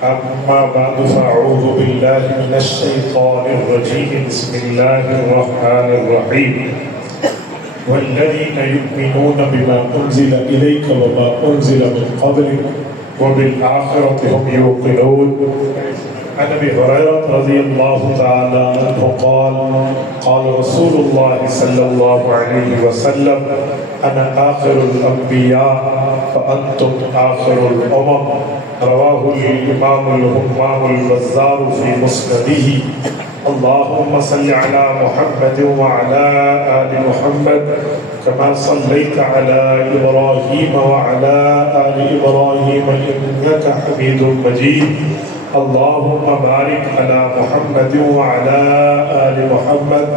أما بعد فأعوذ بالله من الشيطان الرجيم بسم الله الرحمن الرحيم والذين يؤمنون بما أنزل إليك وما أنزل من قبلك وبالآخرة هم يوقنون. عن أبي هريرة رضي الله تعالى عنه قال قال رسول الله صلى الله عليه وسلم أنا آخر الأنبياء فأنتم آخر الأمم. رواه الإمام الهمام البزار في مسنده. اللهم صل على محمد وعلى آل محمد كما صليت على إبراهيم وعلى آل إبراهيم إنك حميد مجيد. اللهم بارك على محمد وعلى آل محمد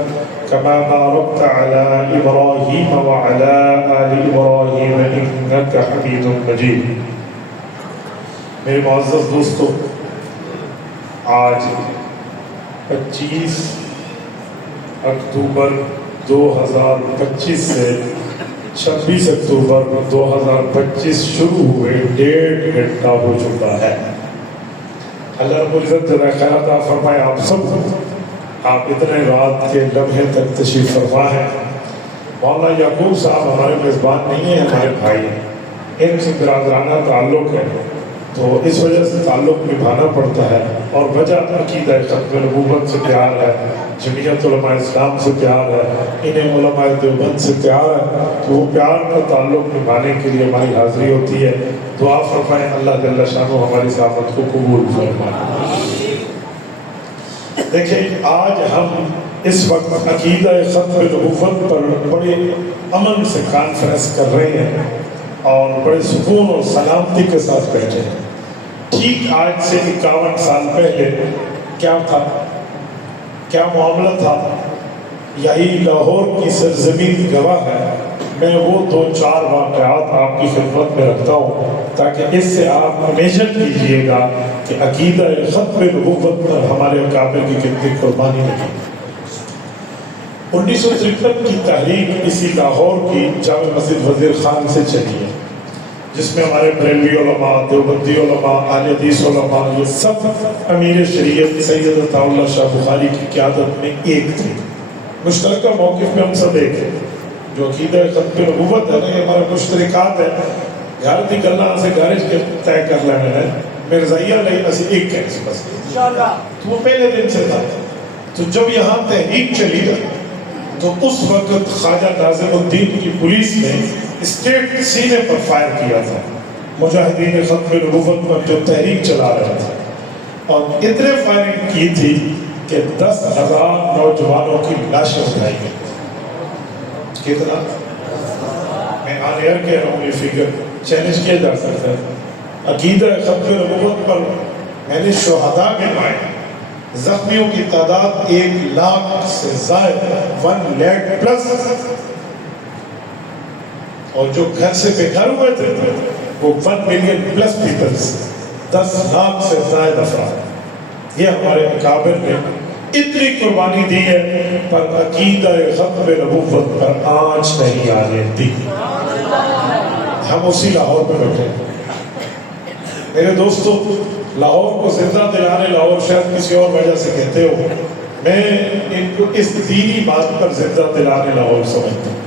كما باركت على إبراهيم وعلى آل إبراهيم إنك حميد مجيد. میرے معزز دوستو، آج 25 اکتوبر 2025 سے 26 اکتوبر 2025 شروع ہوئے 1.5 گھنٹہ ہو چکا ہے. اللہ رب العزت جزائے خیر عطا فرمائے آپ سب. آپ اتنے رات کے لمحے تک تشریف فرما ہے. مولانا یعقوب صاحب ہمارے میزبان نہیں ہیں، ہمارے بھائی ہیں، ان سے برادرانہ تعلق ہے، تو اس وجہ سے تعلق نبھانا پڑتا ہے. اور وجہ عقیدہ ختم نبوت سے پیار ہے، جمعیت علماء اسلام سے پیار ہے، انہیں علماء دیوبند سے پیار ہے، تو وہ پیار کا تعلق نبھانے کے لیے ہماری حاضری ہوتی ہے. دعا فرمائیں اللہ جل شانہ ہماری سعادت کو قبول فرمائے. دیکھیں، آج ہم اس وقت عقیدہ ختم نبوت پر بڑے امن سے کانفرنس کر رہے ہیں اور بڑے سکون اور سلامتی کے ساتھ بیٹھے ہیں. ٹھیک آج سے 51 سال پہلے کیا تھا، کیا معاملہ تھا، یہی لاہور کی سرزمین گواہ ہے. میں وہ 2-4 واقعات آپ کی خدمت میں رکھتا ہوں تاکہ اس سے آپ امیجن کیجئے گا کہ عقیدہ ختم نبوت پر ہمارے اکابر کی کتنی قربانی لگی. 1953 کی تحریک اسی لاہور کی جامع مسجد وزیر خان سے چلی ہے، جس میں ہمارے بریلوی علماء، دیوبندی علماء، اہل حدیث علماء، یہ سب امیر شریعت سید عطا اللہ شاہ بخاری کی قیادت میں ایک تھی. مشترکہ موقف میں ہم سب ایک ہیں. جو عقیدہ ختم نبوت ہے نا، یہ ہمارے مشترکات ہیں. گھر دی گلاں سے گھر کے طے کر لینے ہیں. مرزائیہ نہیں، اسی ایک ہیں اس بس. تو وہ پہلے دن سے تھا. تو جب یہاں تحریک چلی تو اس وقت خواجہ ناظم الدین کی پولیس نے اسٹیٹ سینے پر فائر کیا تھا، مجاہدین ختم نبوت پر جو تحریک چلا رہا تھا، اور اتنے فائرنگ کی تھی کہ 10,000 نوجوانوں کی لاشیں اٹھائی گئی. کتنا؟ میں آن ایئر کہہ رہا ہوں، یہ فگر چیلنج کیا جا سکتا ہے. عقیدہ ختم نبوت پر میں نے شہداء گنوائے، زخمیوں کی تعداد 1,00,000 سے زائد 1,00,000+، اور جو گھر سے بے گھر ہوئے تھے وہ 1,000,000+ پیپلز، 10,00,000 سے زائد افراد. یہ ہمارے اکابر نے اتنی قربانی دی ہے، پر عقیدہ ختم نبوت پر آنچ نہیں آنے دی. ہم اسی لاہور میں بیٹھے ہیں. میرے دوستو، لاہور کو زندہ دلانے، لاہور شاید کسی اور وجہ سے کہتے ہو، میں ان کو اس دینی بات پر زندہ دلانے لاہور سمجھتا ہوں.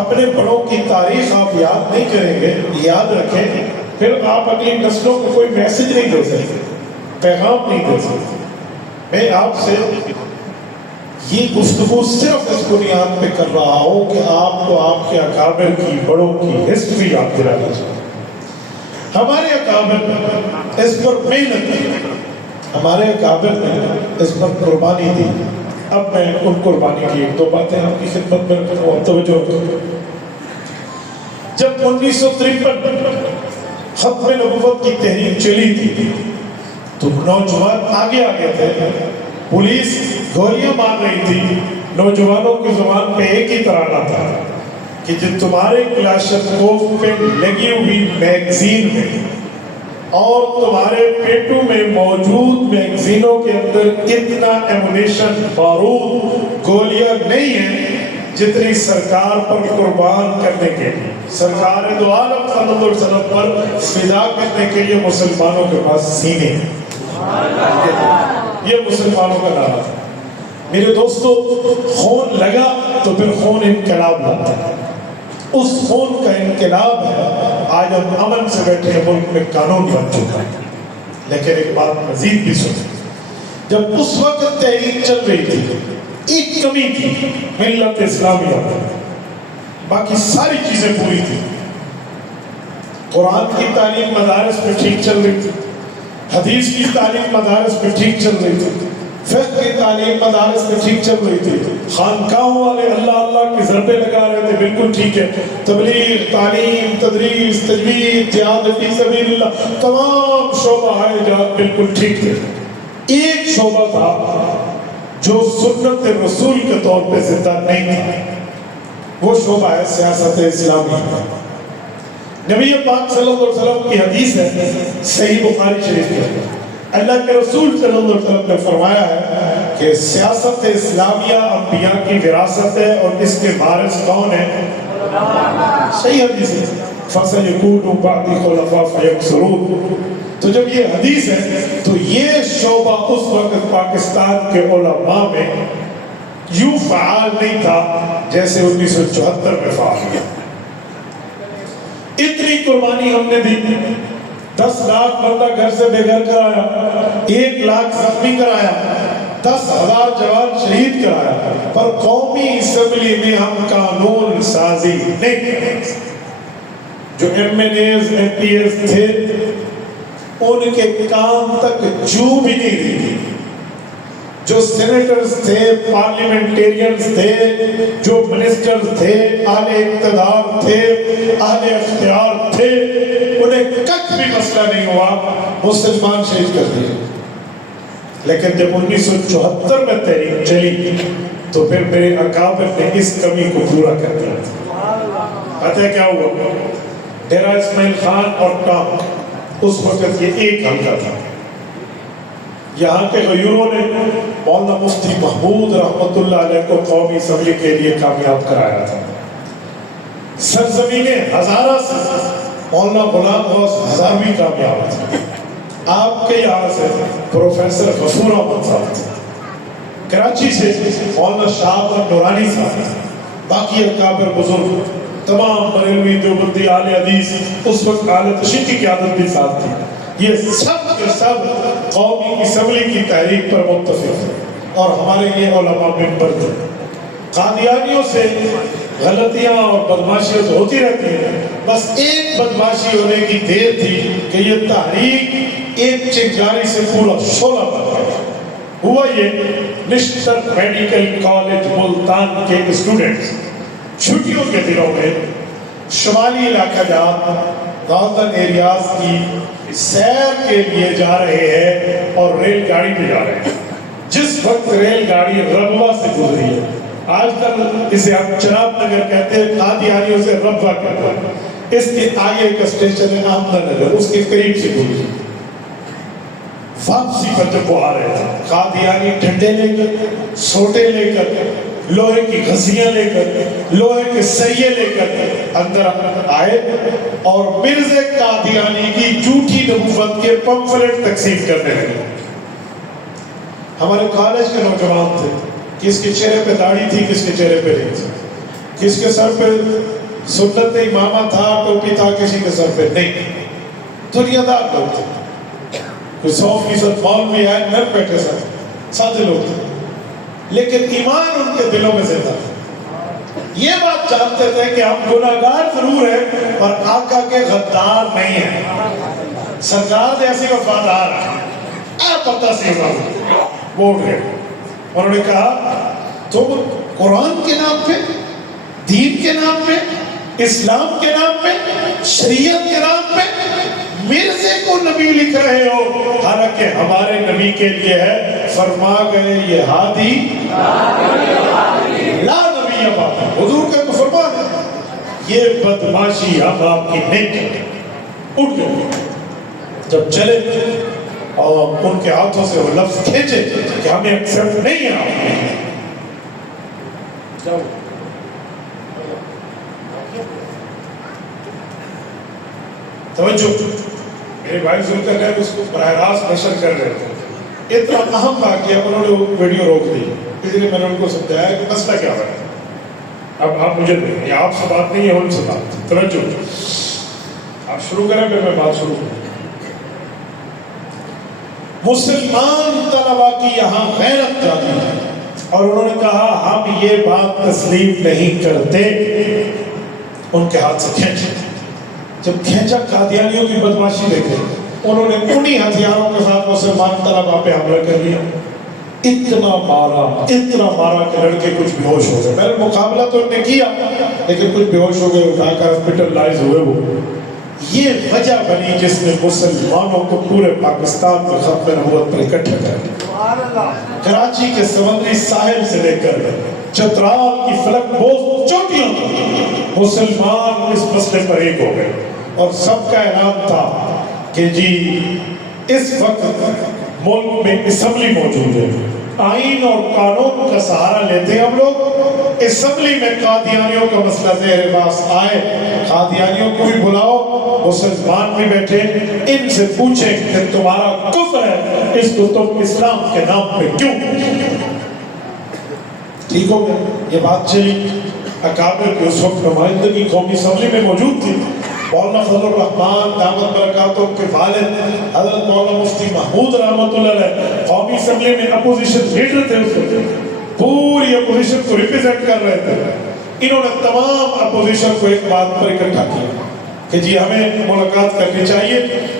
اپنے بڑوں کی تاریخ آپ یاد نہیں کریں گے، یاد رکھیں، پھر آپ اگلی نسلوں کو کوئی میسج نہیں دے سکتے، پیغام نہیں دے سکتے. میں آپ سے یہ گفتگو صرف اس بنیاد پہ کر رہا ہوں کہ آپ کو آپ کے اکابر کی، بڑوں کی ہسٹری یاد دلانا چاہیے. ہمارے اکابر نے اس پر محنت کی، ہمارے اکابر نے اس پر قربانی دی. اب میں ان قربانی کی 1-2 باتیں آپ کی خدمت میں رکھتا ہوں، توجہ رکھیں. جب 1953 ختم نبوت کی تحریک چلی تھی تو نوجوان آگے تھے. پولیس گولیاں مار رہی تھی. نوجوانوں کی زبان پہ ایک ہی ترانہ تھا کہ جو تمہارے کلاشنکوف پہ لگی ہوئی میگزین میں اور تمہارے پیٹوں میں موجود میگزینوں کے اندر اتنا ایمونیشن، بارود، گولیاں نہیں ہیں جتنی سرکار پر قربان کرنے کے لیے سرکار دو عالم صلی اللہ علیہ وسلم پر فدا کرنے کے لیے مسلمانوں کے پاس سینے ہیں. یہ مسلمانوں کا نعرہ تھا. میرے دوستو خون لگا تو پھر خون انقلاب لاتا ہے. اس خون کا انقلاب ہے. آج ہم امن سے بیٹھے ہیں, ملک میں قانون بن چکا ہے. لیکن ایک بات مزید بھی سن, جب اس وقت تحریک چل رہی تھی ایک کمی تھی ملت اسلامیہ میں, باقی ساری چیزیں پوری تھی. قرآن کی تعلیم مدارس میں ٹھیک چل رہی تھی, حدیث کی تعلیم مدارس میں ٹھیک چل رہی تھی, فقہ کی تعلیم مدارس میں ٹھیک چل رہی تھی, خانقاہوں والے اللہ اللہ کی ضربیں لگا رہے تھے, بالکل ٹھیک ہے. تبلیغ, تعلیم, تدریس, تجوید, جہاد فی سبیل اللہ, تمام شعبہ جہاد بالکل ٹھیک تھے. ایک شعبہ تھا جو سنت رسول کے طور پہ زندہ نہیں تھا, وہ شعبہ ہے سیاست اسلامی. نبی پاک صلی اللہ علیہ وسلم کی حدیث ہے صحیح بخاری شریف میں, اللہ کے رسول صلی اللہ علیہ وسلم نے فرمایا ہے کہ سیاست اسلامیہ انبیاء کی وراثت ہے اور اس کے وارث کون ہیں؟ صحیح حدیث ہے. فَسَيَكُونُ بَعْدِي خُلَفَاءَ فَيَكْثُرُونَ. تو جب یہ حدیث ہے تو یہ شعبہ اس وقت پاکستان کے علماء میں یوں فعال نہیں تھا جیسے 1974 میں فعال کیا. اتنی قربانی ہم نے دی, 10 لاکھ بندہ گھر سے بے گھر کرایا, 1 لاکھ زخمی کرایا, 10,000 جوان شہید کرایا, پر قومی اسمبلی میں ہم قانون سازی نہیں کرتے. جو MNAs, MPs تھے ان کے کام تک جو بھی نہیں رہی. جو سینیٹرز تھے, پارلیمنٹیرینز تھے, جو منسٹرز تھے, اہل اقتدار تھے, اہل اختیار تھے, انہیں کچھ بھی مسئلہ نہیں ہوا, مسلمان شہید کر دیے. لیکن جب 1974 میں تحریک چلی تو پھر میرے اکابر نے اس کمی کو پورا کر دیا. پتہ ہے کیا ہوا؟ ڈیرہ اسماعیل خان اور ٹانک اس وقت یہ ایک حلقہ تھا. یہاں کے غیوروں نے مولانا مفتی محمود رحمت اللہ علیہ کو قومی اسمبلی کے لیے کامیاب کرایا تھا. سرزمین ہزارہ سے مولانا غلام غوث ہزاروی کامیاب تھا. آپ کے یہاں سے پروفیسر غفور احمد صاحب تھے, کراچی سے مولانا شاہ نورانی صاحب, باقی اکابر بزرگ تمام بریلوی دیوبندی اہل حدیث, اس وقت اہل تشیع کی قیادت بھی ساتھ تھی. یہ سب کے سب قومی اسمبلی کی تحریک پر متفق تھے اور ہمارے یہ علماء منبر تھے. قادیانیوں سے غلطیاں اور بدماشیاں تو ہوتی رہتی ہیں, بس ایک بدماشی ہونے کی دیر تھی کہ یہ تحریک ایک چنگاری سے پورا شعلہ بن گیا. ہوا یہ, نشتر میڈیکل کالج ملتان کے اسٹوڈنٹس چھٹیوں کے دنوں میں شمالی علاقہ جات ناردرن ایریاز کی سیر کے لیے جا رہے ہیں اور ریل گاڑی پہ جا رہے ہیں. جس وقت ریل گاڑی ربوہ سے گزری ہے, آج کل اسے ہم چناب نگر کہتے ہیں, قادیانیوں سے ربوہ کہتے ہیں, اس کے آگے ایک اسٹیشن ہے احمد نگر, اس کے قریب سے گزری. واپسی پر جب وہ آ رہے تھے, قادیانی ڈنڈے لے کر, سوٹے لے کر, لوہے کی گھسیاں لے کر, لوہے کے سریے لے کر اندر آئے اور مرزا قادیانی کی جھوٹی نبوت کے پمفلٹ تقسیم کرنے لگے. ہمارے کالج کے نوجوان تھے, کس کے چہرے پہ داڑھی تھی, کس کے چہرے پہ نہیں تھی, کس کے سر پہ سنت امامہ تھا, ٹوپی تھا, کسی کے سر پہ نہیں. دنیا دار لوگ تھے, کوئی 100% مولوی ہے, گھر بیٹھے سر سادے لوگ تھے, لیکن ایمان ان کے دلوں میں زندہ تھا. یہ بات جانتے تھے کہ ہم گناہگار ضرور ہیں اور آقا کے غدار نہیں ہیں. سرکار ایسی وفادار ہے, پتہ سے بول رہے. انہوں نے کہا تم قرآن کے نام پہ, دین کے نام پہ, اسلام کے نام پہ, شریعت کے نام پہ مرزے کو نبی لکھ رہے ہو, حالانکہ ہمارے نبی کے لیے ہے, فرما گئے یہ ہادی لا نبی بعد. حضور کا تو فرمان ہے, یہ بدماشی ہم آپ کی نہیں کریں. اٹھ گئے جب چلے اور ان کے ہاتھوں سے وہ لفظ کھینچے کہ ہمیں ایکسپٹ نہیں ہے آپ. توجہ، میرے بھائی ذوالقرنین اس کو براہ راست نشر کر رہے تھے، اتنا اہم واقعہ انہوں نے ویڈیو روک دی، اس لیے میں نے ان کو سمجھایا کہ مسئلہ کیا ہے. اب آپ مجھے دیں، یہ آپ سے بات نہیں ہے، ان سے بات. توجہ، آپ شروع کریں پھر میں بات شروع کروں. مسلمان طلبا کی یہاں غیرت جاتی ہے اور انہوں نے کہا ہم یہ بات تسلیم نہیں کرتے. ان کے ہاتھ سے کھینچے، جب کھینچا قادیانیوں کی بدماشی دیکھے، انہوں نے انہی ہتھیاروں کے ساتھ مسلمان طلبا پہ حملہ کر لیا. اتنا مارا کہ لڑکے کچھ بے ہوش ہو گئے. میں نے مقابلہ تو انہوں نے کیا لیکن کچھ بے ہوش ہو گئے، اٹھا کر ہاسپٹلائز ہوئے. وہ یہ وجہ بنی جس نے مسلمانوں کو پورے پاکستان میں ختم نبوت پر اکٹھا کر دیا. کراچی کے سمندری ساحل سے لے کر چترال کی فلک بوز چوٹیوں تک مسلمان اس مسئلے پر ایک ہو گئے اور سب کا اعلان تھا کہ جی اس وقت ملک میں اسمبلی موجود ہے، آئین اور قانون کا سہارا لیتے ہیں ہم لوگ. اسمبلی میں قادیانیوں کا مسئلہ زیر بحث آئے، قادیانیوں کو بھی بلاؤ، مسلمان بھی بیٹھے، ان سے پوچھیں کہ تمہارا کفر ہے، اس کو تم اسلام کے نام پہ کیوں؟ ٹھیک ہو گیا، یہ بات چلی. اکابر کی اس وقت نمائندگی قومی اسمبلی میں موجود تھی. مولانا فضل الرحمان دامت برکاتہم کے والد حضرت مولانا مفتی محمود رحمۃ اللہ علیہ قومی اسمبلی میں اپوزیشن لیڈر تھے. اس وقت پوری اپوزیشن کو ریپرزینٹ کر رہے تھے. انہوں نے تمام اپوزیشن کو ایک بات پر اکٹھا کیا کہ جی ہمیں ملاقات کرنی چاہیے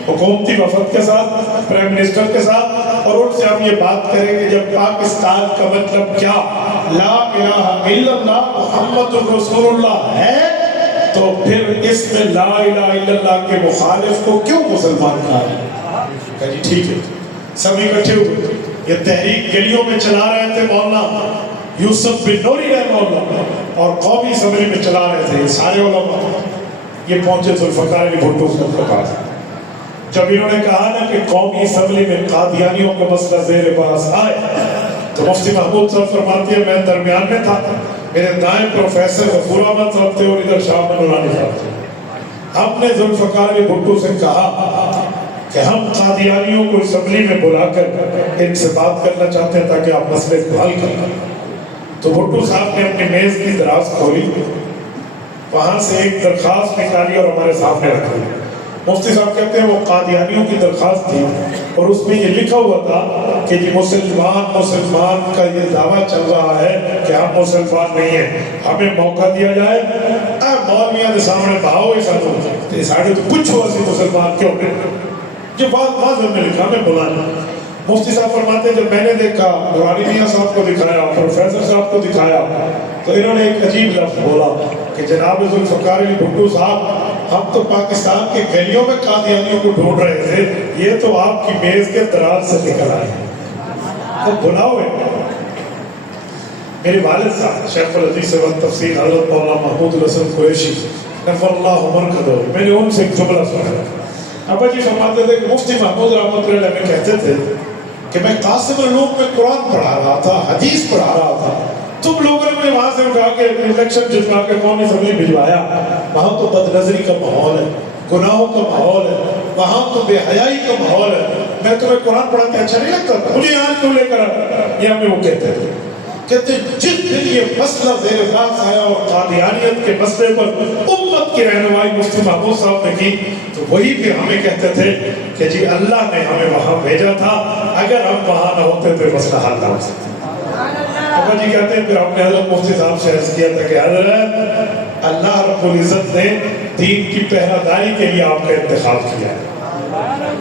حکومتی وفد کے ساتھ، پرائم منسٹر کے ساتھ، اور ان سے ہم یہ بات کریں کہ جب پاکستان کا مطلب کیا لا الہ الا اللہ محمد رسول اللہ ہے تو پھر اس میں لا الہ الا اللہ کے مخالف کو کیوں مسلمان کہا ہے؟ کہا جی ٹھیک ہے. سب اکٹھے ہوئے، یہ تحریک گلیوں میں چلا رہے تھے مولانا یوسف بن نوری رحمہ اللہ، اور قومی اسمبلی میں چلا رہے تھے سارے علماء. یہ پہنچے ذوالفقار علی بھٹو صاحب کے پاس. جب انہوں نے کہا نا کہ قومی اسمبلی میں قادیانیوں کا مسئلہ زیر بحث آئے تو مفتی محمود صاحب فرماتے ہیں میں درمیان میں تھا، میرے دائیں پروفیسر غفور احمد صاحب تھے اور ادھر شاہ نورانی صاحب تھے. ہم نے ذوالفقار علی بھٹو سے کہا کہ ہم قادیانیوں کو اسمبلی میں بلا کر ان سے بات کرنا چاہتے ہیں تاکہ آپ مسئلے کو حل کریں. تو بھٹو صاحب نے اپنی میز کی دراز کھولی، وہاں سے ایک درخواست نکالی اور ہمارے سامنے رکھی. مفتی صاحب کہتے ہیں وہ قادیانیوں کی درخواست تھی اور اس میں یہ لکھا ہوا تھا کہ جی مسلمان کا یہ دعویٰ چل رہا ہے کہ ہم مسلمان نہیں ہیں، ہمیں موقع دیا جائے. مولویوں کے سامنے بہاؤ ساڑھے تو پوچھو اسی مسلمان کیوں نہیں. یہ بات واضح میں لکھا، ہمیں بلانا. مفتی صاحب فرماتے جب میں نے دیکھا، نورانی میاں صاحب کو دکھایا، پروفیسر صاحب کو دکھایا، تو انہوں نے ایک عجیب لفظ بولا کہ جناب ذوالفقار علی بھٹو صاحب ہم تو پاکستان کے گلیوں میں قادیانیوں کو ڈھونڈ رہے تھے، یہ تو آپ کی میز کے دراز سے نکل آئے. تو بلاؤ ہے. میرے والد صاحب شیخ الحدیث والتفسیر حضرت مولانا محمود الحسن قریشی نفر اللہ عمر کا دور، میں نے ان سے ایک جملہ سنا. ابا جی فرماتے تھے کہ مفتی محمود رحمۃ اللہ علیہ میں کہتے تھے کہ میں قاسم العلوم میں قرآن پڑھا رہا تھا، حدیث پڑھا رہا تھا، تم لوگوں نے مجھے وہاں سے اٹھا کے الیکشن جتوا کے قومی اسمبلی بھجوایا. وہاں تو بد نظری کا ماحول ہے، گناہوں کا ماحول ہے، وہاں تو بے حیائی کا ماحول ہے. میں تمہیں قرآن پڑھاتے اچھا نہیں لگتا تھا، مجھے یہاں کیوں لے کر یہ ہمیں وہ کہتے تھے. کہتے جس دن یہ مسئلہ زیر بحث آیا اور قادیانیت کے مسئلے پر امت کی رہنمائی مفتی محمود صاحب نے کی تو وہی پھر ہمیں کہتے تھے کہ جی اللہ نے ہمیں وہاں بھیجا تھا، اگر ہم وہاں نہ ہوتے تو مسئلہ حل نہ ہو سکتا. ابا جی کہتے ہیں پھر ہم نے حضرت مفتی صاحب سے عرض کیا تھا کہ حضرت اللہ رب العزت نے دین کی پہرہ داری کے لیے آپ کا انتخاب کیا ہے.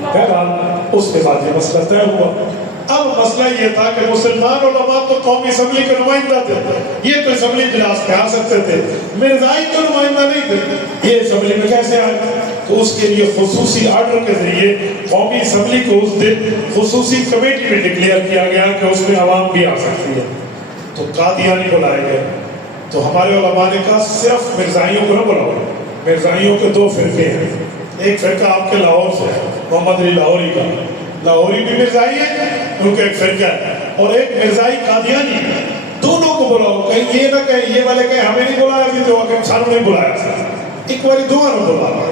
بہرحال اس کے بعد یہ مسئلہ طے ہوا. اب مسئلہ یہ تھا کہ مسلمان علماء تو قومی اسمبلی کے نمائندہ تھے، یہ تو اسمبلی اجلاس پہ آ سکتے تھے، مرزائی تو نمائندہ نہیں تھے، یہ اسمبلی میں کیسے آئے؟ تو اس کے لیے خصوصی آرڈر کے ذریعے قومی اسمبلی کو اس دن خصوصی کمیٹی میں ڈکلیئر کیا گیا کہ اس میں عوام بھی آ سکتی ہے. تو قادیانی بلائے گئے. تو ہمارے علماء نے کہا صرف مرزائیوں کو نہ بلاؤ. مرزائیوں کے دو فرقے ہیں، ایک فرقہ آپ کے لاہور سے ہے محمد علی لاہوری کا، لاہوری بھی مرزائی ہے ان کا ایک فرقہ ہے، اور ایک مرزائی قادیانی. دونوں کو بلاؤ، کہیں یہ نہ کہیں یہ والے کہیں ہمیں نہیں بلایا بھی تو سانوں نہیں بلایا، ایک باری دونوں نے بلایا.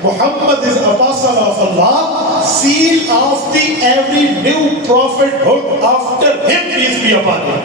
Muhammad is apostle of Allah, seal of the every new prophethood after him peace be upon him.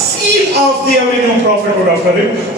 seal of the every new prophethood after him,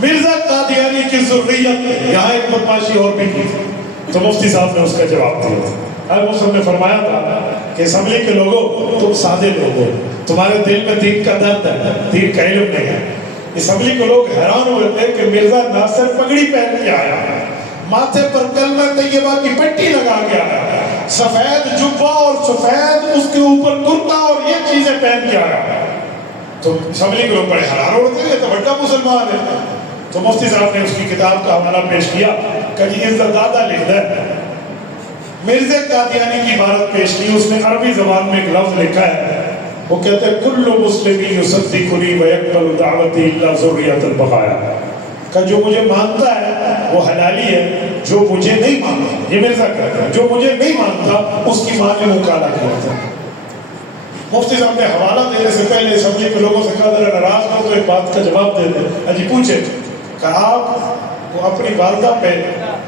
Mirza Qadiani کی ذریت یہاں ایک بدماشی اور بھی کی تو مفتی صاحب نے اس کا جواب دیا. حضرت مسلم نے فرمایا تھا کہ اسمبلی کے لوگوں تم سادے لوگ ہو, تمہارے دل میں دین کا درد ہے, دین کا علم نہیں ہے. اسمبلی کے لوگ حیران ہوئے تھے کہ مرزا ناصر پگڑی پہن کے آیا, ماتھے پر کلمہ طیبہ کی پٹی لگا کے آیا, سفید جبہ اور سفید اس کے اوپر کرتا اور یہ چیزیں پہن کے آیا. تو اسمبلی کے لوگ بڑے حیران ہوتے ہیں, یہ تو بڑا مسلمان ہے. تو مفتی صاحب نے اس کی کتاب کا حوالہ پیش کیا کہ جی عزت دادا لکھتا ہے, مرزا قادیانی کی عبارت پیش کی, اس نے عربی زبان میں ایک لفظ لکھا ہے, وہ کہتے ہیں کل مسلمی یصدقنی ویقبل دعوتی الا ذریۃ البقایا, کہ جو مجھے مانتا ہے وہ حلالی ہے, جو مجھے نہیں مانتا, یہ مرزا کہتا ہے, جو مجھے نہیں مانتا اس کی ماں نے مکالا کیا تھا. مفتی صاحب نے حوالہ دینے سے پہلے اسمبلی کے لوگوں سے کہا ذرا ناراض ہو تو ایک بات کا جواب دے دیں. اجی پوچھے کہ آپ کو اپنی والدہ پہ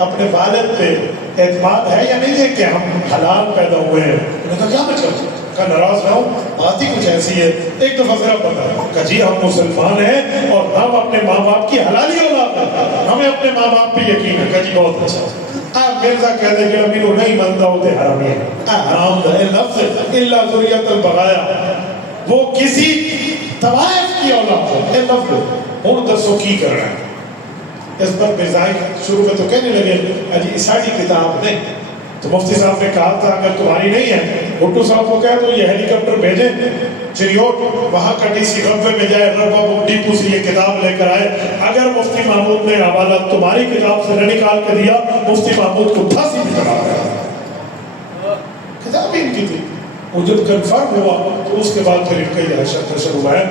اپنے والد پہ اعتماد ہے یا نہیں ہے کہ ہم حلال پیدا ہوئے ہیں؟ انہوں نے کہا کیا مطلب؟ کہا ناراض نہ ہو, بات ہی کچھ ایسی ہے. ایک دفعہ ذرا بتا کہ جی ہم مسلمان ہیں اور ہم اپنے ماں باپ کی حلالی اولاد ہیں, ہمیں اپنے ماں باپ پہ یقین ہے. کہا جی بہت اچھا. مرزا کہتے ہیں کہ امیر نہیں مانتا ہوتے حرام ہے, حرام ہے لفظ الا ذریۃ البقایا, وہ کسی طوائف کی اولاد ہے. یہ لفظ ہوں دسو کی کر رہا ہے. اس پر مرزائی شروع میں تو کہنے لگے اجی عیسائی کتاب نہیں. تو مفتی صاحب نے کہا تھا اگر تمہاری نہیں ہے, بھٹو صاحب کو کہا تو یہ ہیلی کاپٹر بھیجیں چریوٹ, وہاں کا ڈی سی ربوے میں جائے, ربوہ بک ڈیپو سے یہ کتاب لے کر آئے. اگر مفتی محمود نے حوالہ تمہاری کتاب سے نہ نکال کے دیا, مفتی محمود کو پھانسی بھی چڑھا دیا. کتاب ہی ان کی تھی. وہ جب کنفرم ہوا تو اس کے بعد پھر ان کا یہ حشر ہوا ہے.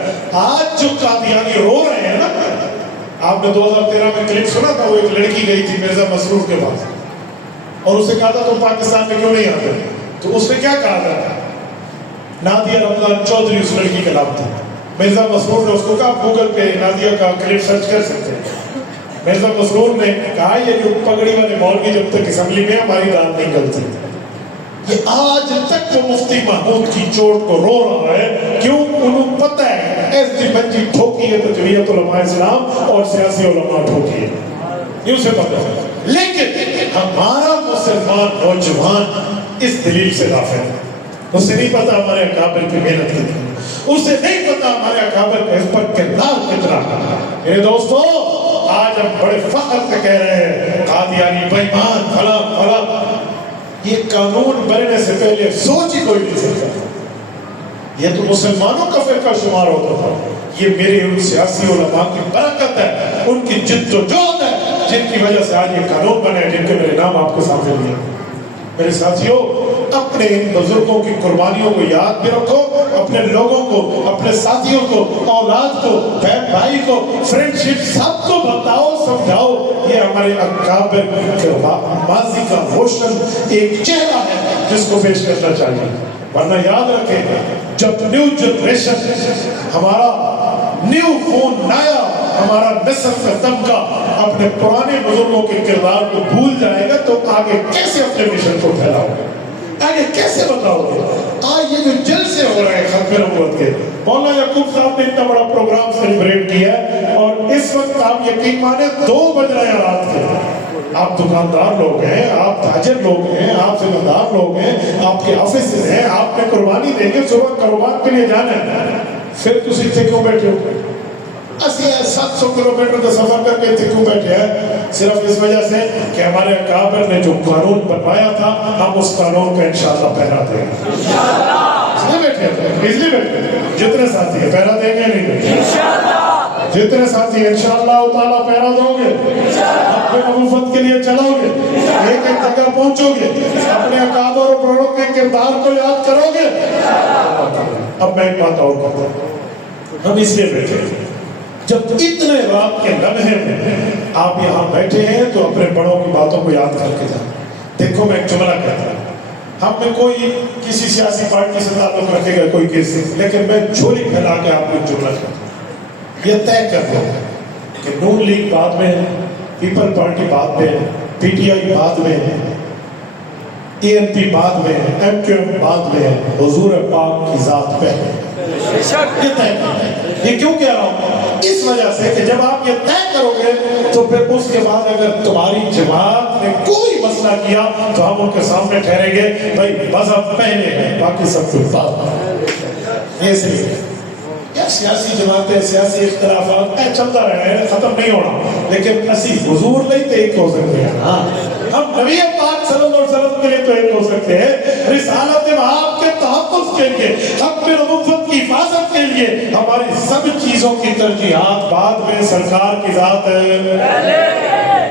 آج جو قادیانی رو رہے ہیں نا, آپ نے 2013 میں کلپ سنا تھا, وہ ایک لڑکی گئی تھی مرزا مسرور کے پاس اور اسے کہا تھا تم پاکستان میں کیوں نہیں آتے؟ تو اس نے کیا کہا تھا, نادیہ رمضان چودھری اس لڑکی کا نام تھا. مرزا مسرور نے اس کو کہا گوگل پہ نادیہ کا کلپ سرچ کر سکتے ہیں. مرزا مسرور نے کہا یہ جو پگڑی والے مولوی جب تک اسمبلی میں ہماری داد نہیں گلتی, یہ آج تک وہ مفتی محمود کی چوٹ کو رو رہا ہے. کیوں؟ انہوں پتہ ہے ایس ڈی بنجی ٹھوکی ہے تو جمعیت علماء اسلام اور سیاسی علماء ٹھوکی ہے, یہ اسے پتہ ہے. لیکن ہمارا مسلمان نوجوان اس دلیل سے غافل ہے. اسے نہیں پتا ہمارے اکابر کی محنت کتنی, اسے نہیں پتا ہمارے اکابر کا اس پر کردار کتنا. میرے دوستو, آج ہم بڑے فخر سے کہہ رہے ہیں قادیانی بے ایمان فلاں فلاں. یہ قانون بننے سے پہلے سوچ ہی کوئی نہیں سکتا. یہ تو مسلمانوں کا فرقہ شمار ہوتا تھا. یہ میرے ان سیاسی علماء کی برکت ہے, ان کی جد و جہد ہے, جن کی وجہ سے آج یہ قانون بنے جن کے میرے نام آپ کے سامنے لیے. میرے ساتھیوں, اپنے ان بزرگوں کی قربانیوں کو یاد بھی رکھو, اپنے لوگوں کو, اپنے ساتھیوں کو, اولاد کو, بہن بھائی کو, فرینڈشپ سب کو بتاؤ, سمجھاؤ. یہ ہمارے اکابر کے ماضی کا روشن ایک چہرہ ہے جس کو پیش کرنا چاہیے. ورنہ یاد رکھیں, جب نیو جنریشن, ہمارا نیو فون نایا, ہمارا نسل کا طبقہ اپنے پرانے بزرگوں کے کردار کو بھول جائے گا تو آگے کیسے اپنے مشن کو پھیلاؤ گے, آگے کیسے بتاؤ گے؟ آج یہ جو جلسے ہو رہے ہیں ختم نبوت کے, مولانا یعقوب صاحب نے اتنا بڑا پروگرام سیلیبریٹ کیا ہے, اور اس وقت آپ یقین مانیں 2 بج رہے ہیں رات کے. آپ دکاندار لوگ ہیں, آپ تاجر لوگ ہیں, آپ ذمہ لوگ ہیں, آپ کے آفس ہیں, آپ نے قربانی دیں گے, صبح کاروبار کے لیے جانا ہے, پھر تم اتنے کیوں بیٹھے ہو؟ 700 کلومیٹر کا سفر کر کے اتنے کیوں بیٹھے ہیں؟ صرف اس وجہ سے کہ ہمارے اکابر نے جو قانون بنوایا تھا, ہم اس قانون کا انشاءاللہ پہرا دیں گے. اس لیے بیٹھے ہیں, اس لیے بیٹھے ہیں. جتنے ساتھی ہیں پہرا دیں گے نہیں؟ جتنے ساتھی انشاءاللہ تعالیٰ پہرا دو گے, اپنے نبوت کے لیے چلو گے, ایک ایک جگہ پہنچو گے, اپنے اکابر اور بڑوں کے کردار کو یاد کرو گے. اب میں ایک بات اور کرتا ہوں, ہم اس لیے بیٹھے ہیں جب اتنے رات کے لمحے میں آپ یہاں بیٹھے ہیں تو اپنے بڑوں کی باتوں کو یاد کر کے جائیں. دیکھو میں ایک جملہ کہتا ہوں, ہم میں کوئی کسی سیاسی پارٹی سے تعلق رکھے گا کوئی کیسے, لیکن میں جھولی پھیلا کے آپ کو جملہ کرتا ہوں, یہ طے کر دو کہ نون لیگ بعد میں ہے, پیپل پارٹی بعد میں ہے, پی ٹی آئی بعد میں ہے, اے این پی بعد میں ہے, ایم کیو ایم بعد میں ہے, حضور پاک کی ذات پہلے. یہ طے کرنا ہے. یہ کیوں کہہ رہا ہوں؟ اس وجہ سے کہ جب آپ یہ طے کرو گے تو پھر اس کے بعد اگر تمہاری جماعت نے کوئی مسئلہ کیا تو ہم ان کے سامنے ٹھہریں گے بھائی مذہب پہلے ہے باقی سب کچھ بعد میں. اس لیے سیاسی جماعتیں سیاسی اختلافات چلتا رہے ہیں, ختم نہیں ہونا, لیکن اسی حضور نہیں تو ایک ہو سکتے ہیں. ہم نبی پاک صلی اللہ علیہ وسلم کے لیے تو ایک ہو سکتے ہیں, رسالت آپ کے تحفظ کے لیے, حق نبوت کی حفاظت کے لیے ہماری سب چیزوں کی ترجیحات بعد میں سرکار کی ذات ہے,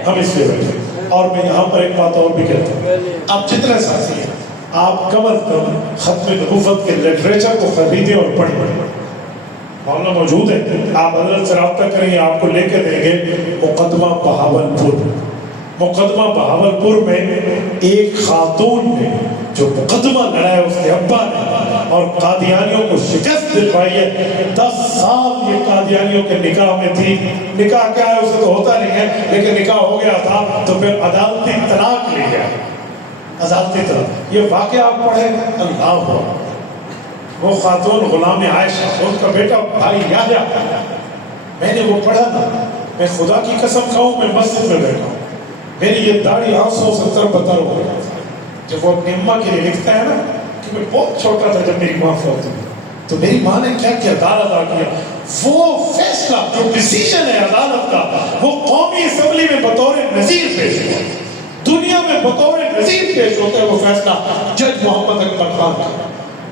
ہم اس لیے بیٹھے. اور میں یہاں پر ایک بات اور بھی کہتا ہوں, آپ جتنے ساتھی ہیں آپ کم از کم ختم نبوت کے لٹریچر کو خریدیں اور پڑھیں. مولانا موجود ہے, آپ حضرت سے رابطہ کریں, آپ کو لے کے دیں گے مقدمہ بہاولپور. مقدمہ بہاولپور میں ایک خاتون نے جو مقدمہ لڑایا اس کے ابا نے اور قادیانیوں کو شکست دلوائی ہے. 10 سال یہ قادیانیوں کے نکاح میں تھی. نکاح کیا ہے اسے تو ہوتا نہیں ہے, لیکن نکاح ہو گیا تھا تو پھر عدالتی طلاق لے گیا. عدالتی طلاق, یہ واقعہ آپ پڑھیں اللہ ہو. وہ خاتون غلام عائشہ, ان کا بیٹا بھائی یحییٰ, میں نے وہ پڑھا نا, میں خدا کی قسم کھاؤں میں مسجد میں بیٹھا ہوں, میری یہ داڑھی 870 ہو گیا. جب وہ اپنی اماں کے لیے لکھتا ہے نا کہ میں بہت چھوٹا تھا جب میری ماں فوت ہوئی, تو میری ماں نے کیا کردار ادا کیا. وہ فیصلہ جو ڈیسیژن ہے عدالت کا, وہ قومی اسمبلی میں بطور نظیر پیش ہوا, دنیا میں بطور نظیر پیش ہوتا ہے وہ فیصلہ جج محمد اکبر خان کا.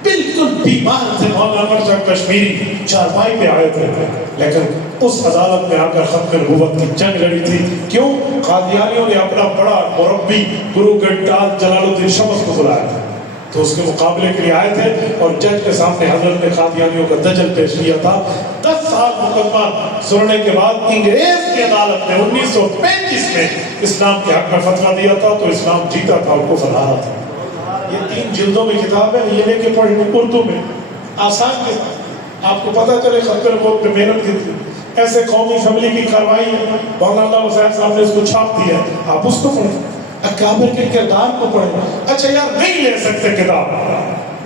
بالکل بیمار تھے مولانا انور شاہ کشمیری, چارپائی پہ آئے تھے, لیکن اس عدالت میں آ کر ختم نبوت کی جنگ لڑی تھی. کیوں؟ قادیانیوں نے اپنا بڑا مربی گرو گھنٹال جلال الدین شمس کو بلایا تھا, تو اس کے مقابلے کے لیے آئے تھے اور جج کے سامنے حضرت نے قادیانیوں کا دجل پیش کیا تھا. 10 سال مقدمہ سننے کے بعد انگریز کی عدالت نے 1935 میں اسلام کے حق میں فتویٰ دیا تھا, تو اسلام جیتا تھا اور کفر ہارا تھا. یہ 3 جلدوں میں کتاب ہے, یہ لے کے پڑھیں اردو میں آسان کے ساتھ, آپ کو پتہ چلے ختم نبوت میں محنت کی تھی. ایسے قومی اسمبلی کی کاروائی ہے, مولانا حسین صاحب نے اس کو چھاپ دیا, آپ اس کو پڑھیں, اکابر کے کردار کو پڑھیں. اچھا یار نہیں لے سکتے کتاب,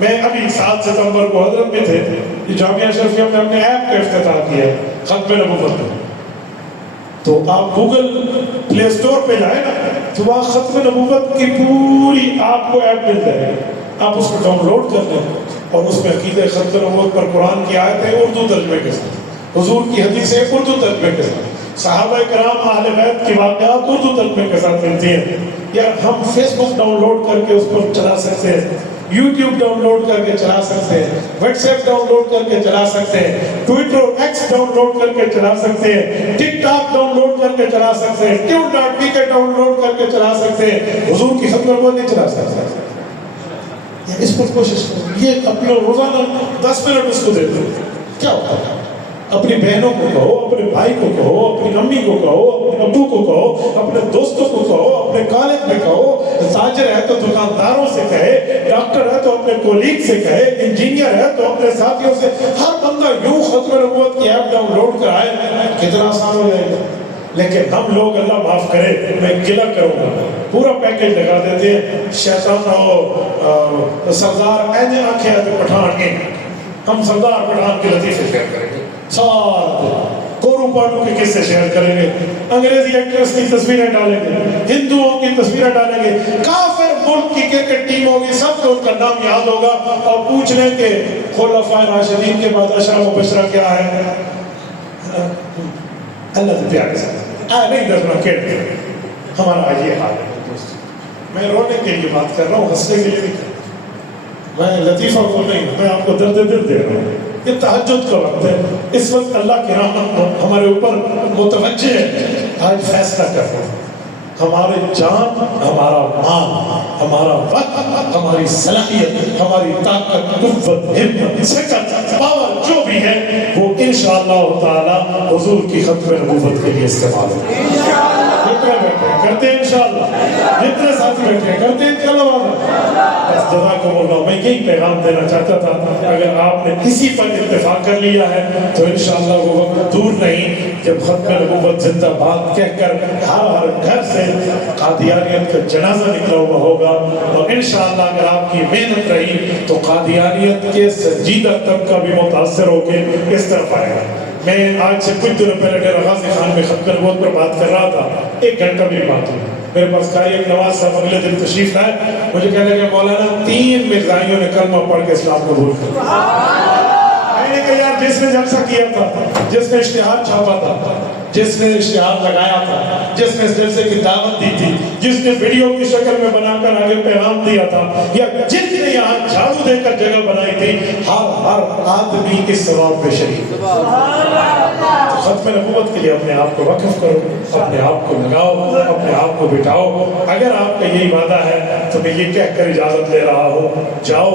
میں ابھی 7 ستمبر کو حضرت میں تھے, یہ جامعہ شریفیہ میں ہم نے ایپ کا افتتاح کیا ہے ختم نبوت میں, تو آپ گوگل پلے سٹور پہ جائیں نا تو وہاں ختم نبوت کی پوری آپ کو ایپ مل جائے گی, آپ اس کو ڈاؤن لوڈ کر لیں اور اس میں عقیدہ ختم نبوت پر قرآن کی آیتیں اردو ترجمے کے ساتھ, حضور کی حدیثیں اردو ترجمے کے ساتھ, صحابہ کرام اہل بیت کی واقعات اردو ترجمے کے ساتھ ملتی ہیں. یار ہم فیس بک ڈاؤن لوڈ کر کے اس پر چلا سکتے ہیں, یوٹیوب ڈاؤن لوڈ کر کے چلا سکتے ہیں, واٹس ایپ ڈاؤن لوڈ کر کے چلا سکتے ہیں, ٹویٹر ایکس ڈاؤن لوڈ کر کے چلا سکتے ہیں, ٹک ٹاک ڈاؤن لوڈ کر کے چلا سکتے ہیں, ٹیون.پی کے ڈاؤن لوڈ کر کے چلا سکتے ہیں. حضور کی ختم نبوت نہیں چلا سکتے. اس پر کوشش کرو, یہ اپنے روزانہ 10 منٹ اس کو دے دو, کیا ہوتا ہے. اپنی بہنوں کو کہو, اپنے بھائی کو کہو, اپنی امی کو کہو, اپنے ابو کو کہو, اپنے دوستوں کو کہو, اپنے کالج میں کہو, تاجر ہے تو دکانداروں سے کہے, ڈاکٹر ہے تو اپنے کولیگ سے کہے, انجینئر ہے تو اپنے ساتھیوں سے, ہر بندہ یوں ختم نبوت کی ایپ ڈاؤن لوڈ کرائے, کتنا آسان ہو جائے گا. لیکن ہم لوگ اللہ معاف کرے, میں گلہ کروں گا, پورا پیکج لگا دیتے ہیں, شیطان ہو سردار ایسے آنکھیں آتے پٹھان کے, ہم سردار پٹھان کے لطیفے شیئر کریں گے, ساتھ کورو پاٹو کے قصے شیئر کریں گے, انگریزی ایکٹرس کی تصویریں ڈالیں گے, ہندوؤں کی تصویریں ڈالیں گے, کافر ملک کی کرکٹ ٹیم ہوگی, سب کو ان کا نام یاد ہوگا, اور پوچھ لیں کہ خلفائے راشدین کے بعد اشرا مبشرہ کیا ہے. اللہ سے پیار کے ساتھ نہیں درنا کہتے ہمارا یہ حال ہے. دوست میں رونے کے لیے بات کر رہا ہوں, ہنسنے کے لیے نہیں کر رہا, میں لطیفہ کو نہیں, میں آپ کو درد دل دے رہا ہوں. یہ تہجد کا وقت ہے, اس وقت اللہ کی رحمت ہمارے اوپر متوجہ ہے. آج فیصلہ کر رہا ہوں, ہمارے جان, ہمارا مال, ہمارا وقت, ہماری صلاحیت, ہماری طاقت, قوت, ہمت, سکت, پاور جو بھی ہے وہ انشاءاللہ تعالی حضور کی ختم نبوت کے لیے استعمال ہوگا. جتنے بیٹھے کرتے ہیں انشاءاللہ, جتنے ساتھ بیٹھے کرتے ہیں انشاءاللہ. جزاکم اللہ. میں یہی پیغام دینا چاہتا تھا, اگر آپ نے کسی پر اتفاق کر لیا ہے تو انشاءاللہ وہ وقت دور نہیں جب ختم نبوت زندہ باد کہہ کر ہر گھر سے قادیانیت کا جنازہ نکلا ہوا ہوگا، اور انشاءاللہ اگر آپ کی محنت رہی تو قادیانیت کے سنجیدہ طبقہ بھی متاثر ہو کے اس طرف آئے گا۔ میں آج سے کچھ دنوں پہلے ڈیرہ غازی خان میں ختم نبوت پر بات کر رہا تھا، 1 گھنٹہ بھی بات ہوئی، میرے پاس قاری ایک نواز صاحب اگلے دن تشریف لائے، مجھے کہنے لگے مولانا 3 مرزائیوں نے کلمہ پڑھ کے اسلام قبول کیا۔ میں نے کہا یار جس نے جلسہ کیا تھا، جس نے اشتہار چھاپا تھا، جس نے اشتہار لگایا تھا، جس نے اس جلسے کی دعوت دی تھی، جس نے ویڈیو کی شکل میں بنا کر آگے پیغام دیا تھا، یا جس نے یہاں جھاڑو دے کر جگہ بنائی تھی، ہر آدمی اس ثواب پہ شریک۔ ختم نبوت کے لیے اپنے آپ کو وقف کرو، اپنے آپ کو لگاؤ، اپنے آپ کو بٹھاؤ۔ اگر آپ کا یہی وعدہ ہے تو میں یہ کہہ کر اجازت لے رہا ہوں، جاؤ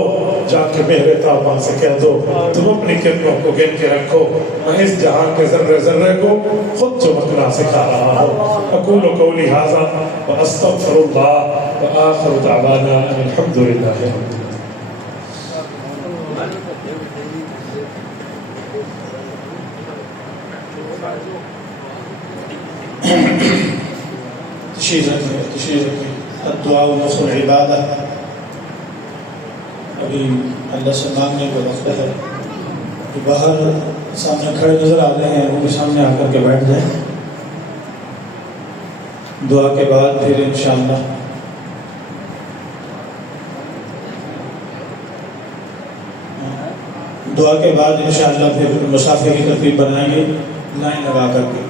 جا کے میرے تابان سے کہہ دو تم اپنی قدموں کو گن کے رکھو، میں اس جہاں کے ذرے ذرے کو خود چمکنا سکھا رہا ہوں۔ اقول قولی ھذا واستغفر اللہ وآخر دعوانا ان الحمد للہ رب العالمین۔ تشریف رکھیں۔ الدعاء نصف العبادہ، ابھی اللہ سے مانگنے کا وقت ہے۔ جو باہر سامنے کھڑے نظر آ رہے ہیں وہ بھی سامنے آ کر کے بیٹھ جائیں۔ دعا کے بعد پھر انشاءاللہ دعا کے بعد انشاءاللہ پھر مسافر کی ترتیب بنائیں گے، لائن لگا کر کے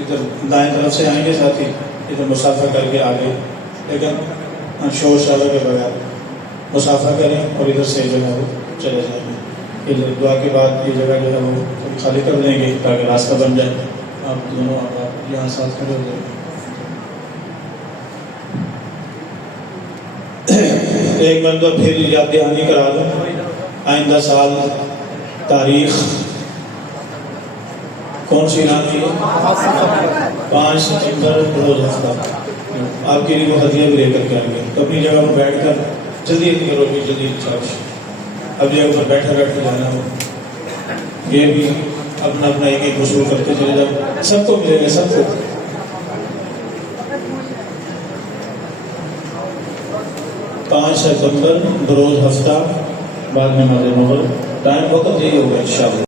ادھر دائیں طرف سے آئیں گے، ساتھ ہی ادھر مسافر کر کے آگے، لیکن شور شرابے کے بغیر مسافر کریں اور ادھر سے جو ہے وہ چلے جائیں گے۔ ادھر دعا کے بعد یہ جگہ جو ہے وہ خالی کر دیں گے تاکہ راستہ بن جائے۔ آپ دونوں آپ یہاں ساتھ کھڑے ہو جائیں۔ ایک مرتبہ پھر یاد دہانی کرا دوں، آئندہ سال تاریخ کون سی نام ہے؟ 5 ستمبر روز ہفتہ۔ آپ کے لیے وہ ہدیہ بھی لے کر کے آئیں گے، تو اپنی جگہ پر بیٹھ کر جلدی کرو گی، جلدی چارج اب جگہ پر بیٹھے بیٹھے جانا ہو، یہ بھی اپنا اپنا ایک وصول کرتے چلے جاؤ، سب کو ملے گا، سب کو۔ 5 ستمبر بروز ہفتہ بعد نماز مغرب، ٹائم وقت یہی ہوگا انشاءاللہ۔